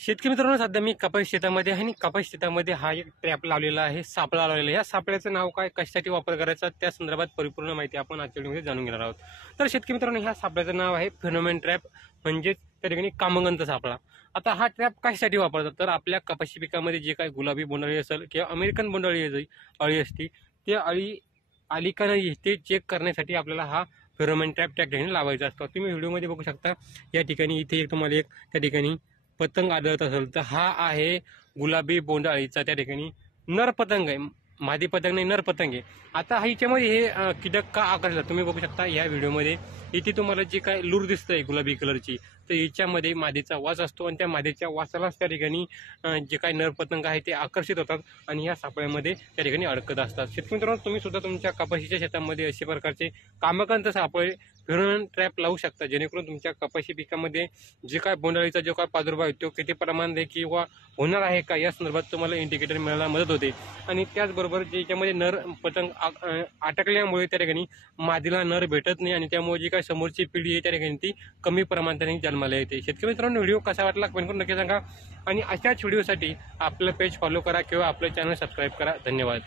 शेतकरी मित्रांनो, सध्या मी कपास शेतामध्ये आहे आणि कपास शेतामध्ये हा एक ट्रॅप लावलेला आहे, सापळा लावलेला आहे। या सापळ्याचं नाव काय, कशासाठी वापर करायचा, त्या संदर्भात परिपूर्ण माहिती आपण आजच्या व्हिडिओमध्ये जाणून घेणार आहोत। तर शेतकरी मित्रांनो, ह्या सापळ्याचं नाव आहे फेनोमेन ट्रॅप, म्हणजेच त्या ठिकाणी कामगंत सापळा। आता हा ट्रॅप कशासाठी वापरतात, तर आपल्या कपाशी पिकामध्ये जे काही गुलाबी बोंडअळी असेल किंवा अमेरिकन बोंडअळी अळी असते, ते अळी आली का नाही ते चेक करण्यासाठी आपल्याला हा फेरोमेन ट्रॅप त्या ठिकाणी लावायचा असतो। तुम्ही व्हिडिओमध्ये बघू शकता, या ठिकाणी इथे एक तुम्हाला एक त्या ठिकाणी पतंग आढळत असेल तर हा आहे गुलाबी बोंडअळीचा त्या ठिकाणी नर पतंग आहे, मादी पतंग नाही, नर पतंग आहे। आता ह्याच्यामध्ये हे कीटक का आकर्षतात तुम्ही बघू शकता या व्हिडिओमध्ये। इथे तुम्हाला जे काय लूर दिसतंय गुलाबी कलरची, तर याच्यामध्ये मादीचा वास असतो आणि त्या मादीच्या वासालाच त्या ठिकाणी जे काही नर पतंग आहे ते आकर्षित होतात आणि या सापळ्यामध्ये त्या ठिकाणी अडकत असतात। शेतकरी मित्रांनो, तुम्ही सुद्धा तुमच्या कपाशीच्या शेतामध्ये अशा प्रकारचे कामगंत सापळे फेरोमेन ट्रॅप लावू शकता, जेणेकरून तुमच्या कपाशी पिकामध्ये जे काय बोंडअळीचा जो काय प्रादुर्भाव आहे तो किती प्रमाणात किंवा होणार आहे का या संदर्भात तुम्हाला इंडिकेटर मिळायला मदत होते। आणि त्याचबरोबर ज्याच्यामध्ये नर पतंग अटकल्यामुळे त्या ठिकाणी मादीला नर भेटत नाही आणि त्यामुळे जी काही समोरची पिढी आहे त्या ठिकाणी ती कमी प्रमाणात जन्माला येते। शेतकरी मित्रांनो, व्हिडिओ कसा वाटला कमेंट करून नक्की सांगा आणि अशाच व्हिडिओसाठी आपलं पेज फॉलो करा किंवा आपलं चॅनल सबस्क्राईब करा। धन्यवाद।